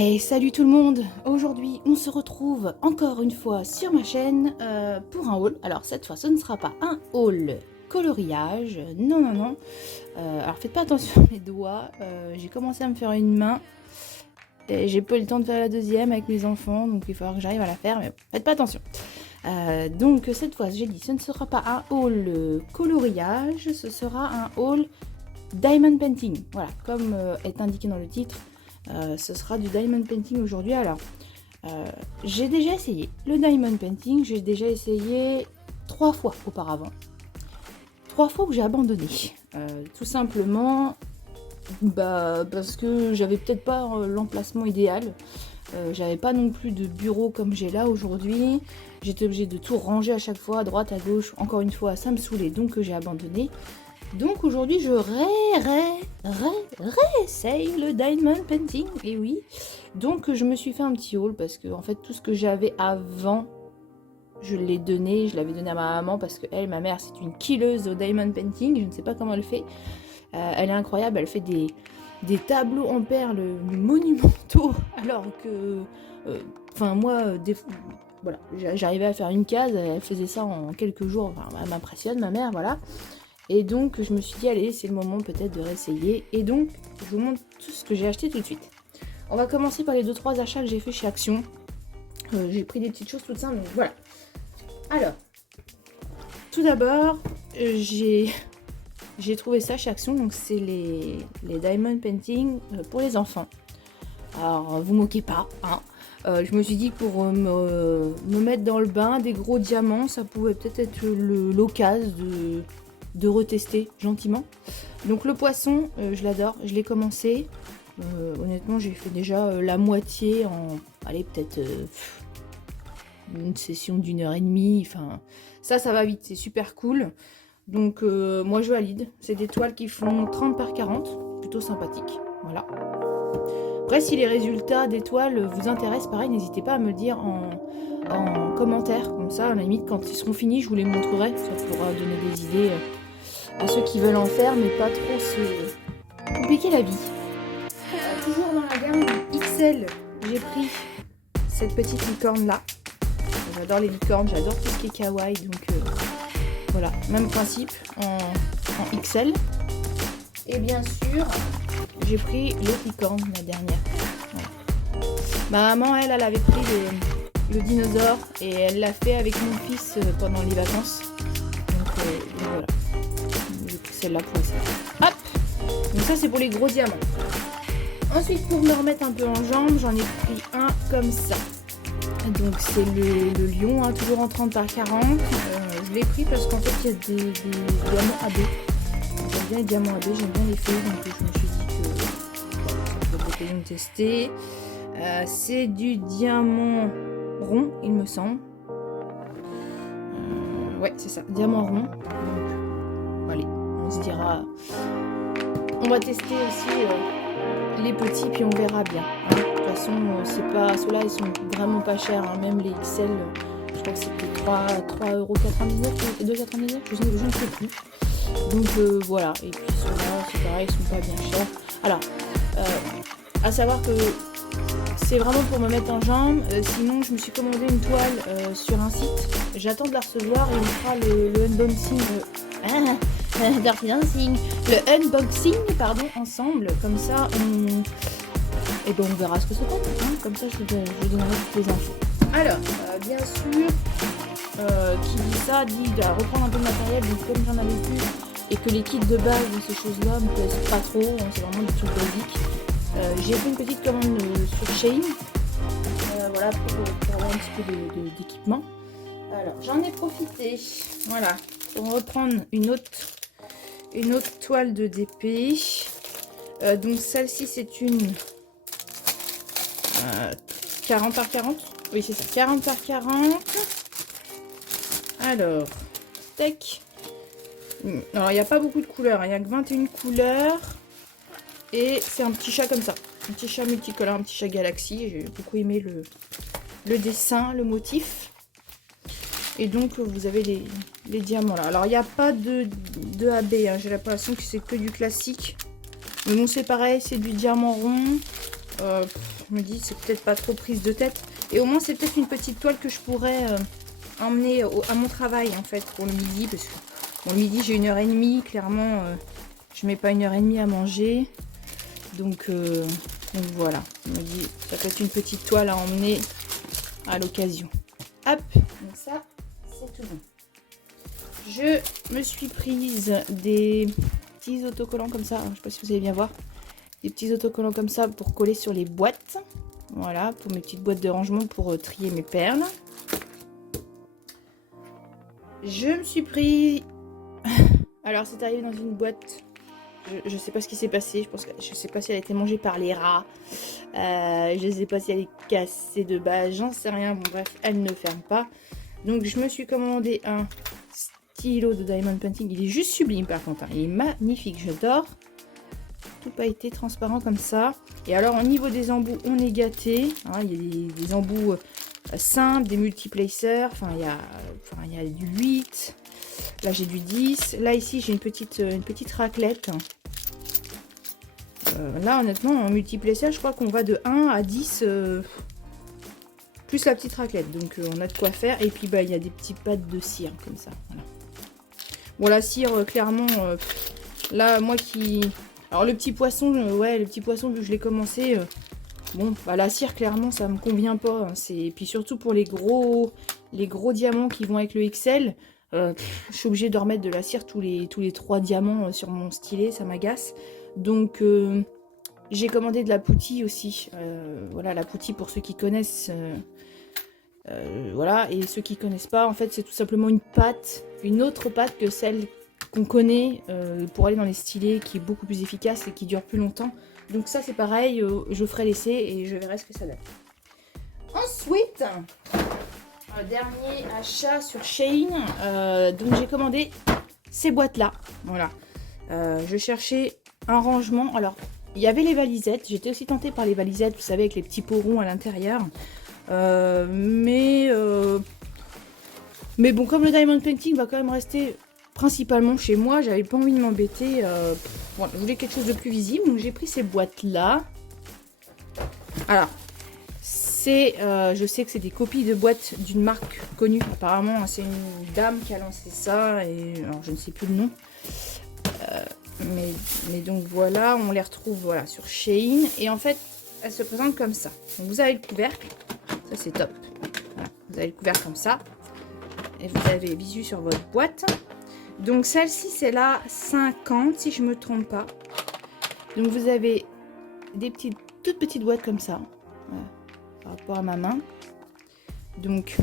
Hey, salut tout le monde! Aujourd'hui, on se retrouve encore une fois sur ma chaîne pour un haul. Alors cette fois, ce ne sera pas un haul coloriage, non, non, non. Alors faites pas attention à mes doigts, j'ai commencé à me faire une main. Et j'ai pas eu le temps de faire la deuxième avec mes enfants, donc il va falloir que j'arrive à la faire, mais faites pas attention. Donc cette fois, j'ai dit, ce ne sera pas un haul coloriage, ce sera un haul diamond painting. Voilà, comme est indiqué dans le titre. Ce sera du diamond painting aujourd'hui. Alors, j'ai déjà essayé le diamond painting, j'ai déjà essayé 3 fois auparavant. 3 fois que j'ai abandonné. Tout simplement parce que j'avais peut-être pas l'emplacement idéal. J'avais pas non plus de bureau comme j'ai là aujourd'hui. J'étais obligée de tout ranger à chaque fois, à droite, à gauche. Encore une fois, ça me saoulait, donc j'ai abandonné. Donc aujourd'hui je réessaye le diamond painting, et oui. Donc je me suis fait un petit haul parce que en fait tout ce que j'avais avant, je l'ai donné, je l'avais donné à ma maman parce que elle, ma mère, c'est une killeuse au diamond painting, je ne sais pas comment elle fait. Elle est incroyable, elle fait des tableaux en perles monumentaux alors que, enfin moi, voilà, j'arrivais à faire une case, elle faisait ça en quelques jours, enfin, elle m'impressionne ma mère, voilà. Et donc je me suis dit allez, c'est le moment peut-être de réessayer. Et donc je vous montre tout ce que j'ai acheté tout de suite. On va commencer par les 2-3 achats que j'ai fait chez Action. J'ai pris des petites choses toutes simples, donc voilà. Alors, tout d'abord, j'ai trouvé ça chez Action, donc c'est les diamond painting pour les enfants. Alors vous moquez pas, hein. Je me suis dit que pour me mettre dans le bain, des gros diamants, ça pouvait peut-être être l'occasion de retester gentiment. Donc le poisson, je l'adore, je l'ai commencé. Honnêtement, j'ai fait déjà la moitié en, allez, peut-être une session d'1h30. Enfin, ça va vite, c'est super cool. Donc moi je valide. C'est des toiles qui font 30 par 40, plutôt sympathique. Voilà. Après, si les résultats des toiles vous intéressent, pareil, n'hésitez pas à me le dire en commentaire. Comme ça, à la limite, quand ils seront finis, je vous les montrerai. Ça pourra donner des idées à ceux qui veulent en faire, mais pas trop se compliquer la vie. Toujours dans la gamme XL, j'ai pris cette petite licorne là. J'adore les licornes, j'adore tout ce qui est kawaii, donc voilà, même principe en XL. Et bien sûr, j'ai pris l'autre licorne, la dernière. Voilà. Ma maman, elle avait pris le dinosaure et elle l'a fait avec mon fils pendant les vacances. Donc voilà. Celle-là pour essayer. Hop! Donc ça c'est pour les gros diamants. Ensuite, pour me remettre un peu en jambe, j'en ai pris un comme ça. Donc c'est le lion, hein, toujours en 30 par 40. Je l'ai pris parce qu'en fait il y a des diamants AB. J'aime bien les diamants AB, j'aime bien les feuilles, donc je me suis dit que ça peut être l'occasion de tester. C'est du diamant rond, il me semble. Ouais, c'est ça, diamant rond. Donc, allez. On se dira, on va tester aussi les petits, puis on verra bien. Hein. De toute façon, c'est pas, ceux-là ils sont vraiment pas chers, hein. Même les XL, je crois que c'était 3,99€, 2,99€, je ne sais plus. Donc voilà, et puis ceux-là, c'est pareil, ils sont pas bien chers. Alors, à savoir que c'est vraiment pour me mettre en jambe. Sinon, je me suis commandé une toile sur un site. J'attends de la recevoir et on fera le unboxing. Le unboxing, pardon, ensemble. Comme ça, on verra ce que ça donne. Hein. Comme ça, je vous donnerai toutes les infos. Alors, bien sûr, qui dit ça dit de reprendre un peu de matériel. Donc, comme j'en avais vu et que les kits de base de ces choses-là me plaisent pas trop, hein, c'est vraiment des trucs basiques. J'ai fait une petite commande sur Shein, voilà, pour avoir un petit peu d'équipement. Alors, j'en ai profité, voilà, pour reprendre une autre toile de DP. Donc celle-ci, c'est une 40 par 40. Oui, c'est ça, 40 par 40. Alors, tac. Alors, il n'y a pas beaucoup de couleurs, il n'y a que 21 couleurs. Et c'est un petit chat comme ça. Un petit chat multicolore, un petit chat galaxie. J'ai beaucoup aimé le dessin, le motif. Et donc vous avez les diamants là. Alors il n'y a pas de AB, hein. J'ai l'impression que c'est que du classique. Mais bon, c'est pareil, c'est du diamant rond. Je me dis, c'est peut-être pas trop prise de tête. Et au moins, c'est peut-être une petite toile que je pourrais emmener à mon travail, en fait, pour le midi. Parce que bon, le midi, j'ai 1h30. Clairement, je mets pas 1h30 à manger. Donc voilà. Je me dis, ça peut être une petite toile à emmener à l'occasion. Hop, donc ça, c'est tout bon. Je me suis prise des petits autocollants comme ça. Je sais pas si vous allez bien voir. Des petits autocollants comme ça pour coller sur les boîtes. Voilà, pour mes petites boîtes de rangement pour trier mes perles. Je me suis pris... Alors, c'est arrivé dans une boîte. Je sais pas ce qui s'est passé. Je sais pas si elle a été mangée par les rats. Je sais pas si elle est cassée de base. J'en sais rien. Bon, bref, elle ne ferme pas. Donc, je me suis commandé un stylo de Diamond Painting. Il est juste sublime, par contre. Il est magnifique. J'adore. Tout a été transparent comme ça. Et alors, au niveau des embouts, on est gâté. Hein, il y a des embouts simples, des multiplacers. Enfin, il y a du 8. Là, j'ai du 10. Là, ici, j'ai une petite raclette. Là, honnêtement, en multiplacer, je crois qu'on va de 1 à 10, plus la petite raclette. Donc, on a de quoi faire. Et puis, bah, il y a des petits pads de cire, comme ça. Voilà. Bon, la cire, clairement, là, moi qui... Alors, le petit poisson, ouais, le petit poisson, vu que je l'ai commencé... bon, bah, la cire, clairement, ça me convient pas. Hein. Et puis, surtout pour les gros diamants qui vont avec le XL... je suis obligée de remettre de la cire tous les 3 diamants sur mon stylet, ça m'agace. Donc j'ai commandé de la poutille aussi. Voilà, la poutille pour ceux qui connaissent. Voilà, et ceux qui connaissent pas, en fait c'est tout simplement une pâte, une autre pâte que celle qu'on connaît pour aller dans les stylets, qui est beaucoup plus efficace et qui dure plus longtemps. Donc ça c'est pareil, je ferai l'essai et je verrai ce que ça donne. Ensuite... dernier achat sur Shein, donc j'ai commandé ces boîtes là, voilà. Je cherchais un rangement, alors il y avait les valisettes, j'étais aussi tentée par les valisettes, vous savez, avec les petits pots ronds à l'intérieur, mais bon, comme le Diamond Painting va quand même rester principalement chez moi, j'avais pas envie de m'embêter, voilà, je voulais quelque chose de plus visible, donc j'ai pris ces boîtes là. Alors, je sais que c'est des copies de boîtes d'une marque connue. Apparemment, c'est une dame qui a lancé ça. Et alors, je ne sais plus le nom. Mais donc voilà, on les retrouve voilà, sur Shein. Et en fait, elles se présentent comme ça. Donc, vous avez le couvercle. Ça, c'est top. Voilà, vous avez le couvercle comme ça. Et vous avez visu sur votre boîte. Donc, celle-ci, c'est la 50, si je ne me trompe pas. Donc, vous avez des toutes petites boîtes comme ça. Voilà. Par rapport à ma main. Donc,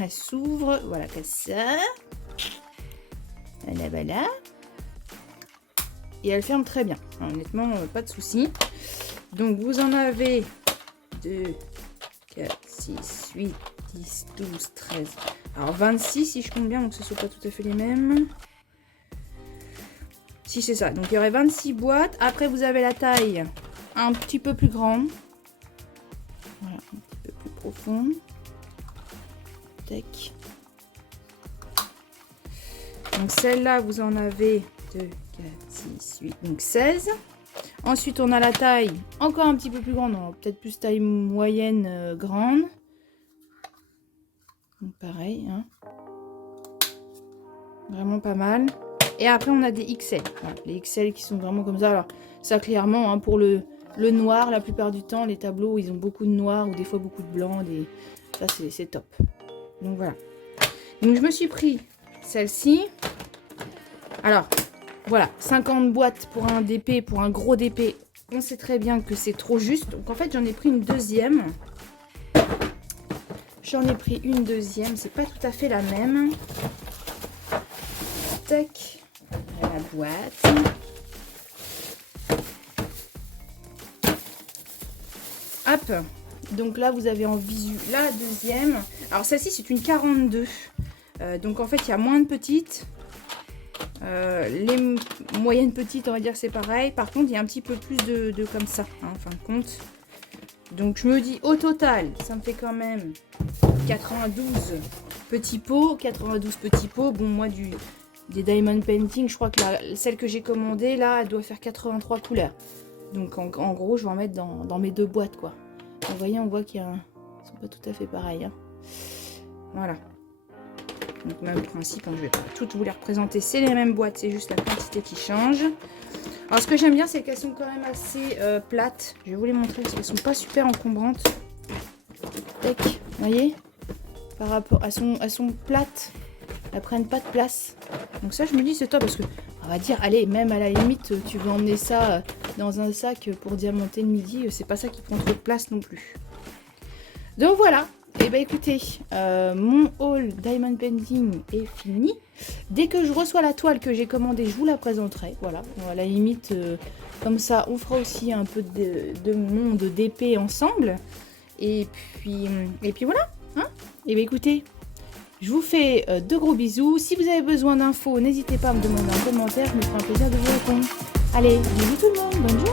elle s'ouvre. Voilà, comme ça. Voilà, voilà. Et elle ferme très bien. Honnêtement, pas de souci. Donc, vous en avez 2, 4, 6, 8, 10, 12, 13. Alors, 26 si je compte bien, donc ce ne sont pas tout à fait les mêmes. Si, c'est ça. Donc, il y aurait 26 boîtes. Après, vous avez la taille un petit peu plus grande. Voilà, un petit peu plus profond. Tac. Donc celle-là, vous en avez 2, 4, 6, 8, donc 16. Ensuite, on a la taille encore un petit peu plus grande, peut-être plus taille moyenne, grande. Donc pareil, hein. Vraiment pas mal. Et après, on a des XL. Voilà, les XL qui sont vraiment comme ça. Alors, ça clairement, hein, pour le noir, la plupart du temps, les tableaux, ils ont beaucoup de noir ou des fois beaucoup de blanc. Ça, c'est top. Donc, voilà. Donc, je me suis pris celle-ci. Alors, voilà, 50 boîtes pour un DP, pour un gros DP. On sait très bien que c'est trop juste. Donc, en fait, j'en ai pris une deuxième. C'est pas tout à fait la même. Tac. La boîte. Hop, donc là vous avez en visu la deuxième. Alors celle-ci c'est une 42. Donc en fait il y a moins de petites. Les moyennes petites on va dire c'est pareil. Par contre il y a un petit peu plus de comme ça, hein, en fin de compte. Donc je me dis au total ça me fait quand même 92 petits pots. 92 petits pots. Bon moi des Diamond Painting je crois que celle que j'ai commandée là elle doit faire 83 couleurs. Donc en gros, je vais en mettre dans mes 2 boîtes, quoi. Vous voyez, on voit qu'ils sont pas tout à fait pareils. Hein. Voilà. Donc même principe, hein, je vais pas toutes vous les représenter. C'est les mêmes boîtes, c'est juste la quantité qui change. Alors ce que j'aime bien, c'est qu'elles sont quand même assez plates. Je vais vous les montrer parce qu'elles sont pas super encombrantes. Tac, vous voyez, par rapport, elles sont plates. Elles prennent pas de place. Donc ça, je me dis, c'est top parce que on va dire, allez, même à la limite, tu veux emmener ça dans un sac pour diamanter le midi, c'est pas ça qui prend trop de place non plus. Donc voilà. Et bah écoutez, mon haul Diamond Painting est fini. Dès que je reçois la toile que j'ai commandée, je vous la présenterai. Voilà, à la limite, comme ça, on fera aussi un peu de monde d'épée ensemble. Et puis voilà. Hein, et bah écoutez, je vous fais de gros bisous. Si vous avez besoin d'infos, n'hésitez pas à me demander un commentaire. Je me ferai un plaisir de vous répondre. Allez, bisous tout le monde. Bonne journée.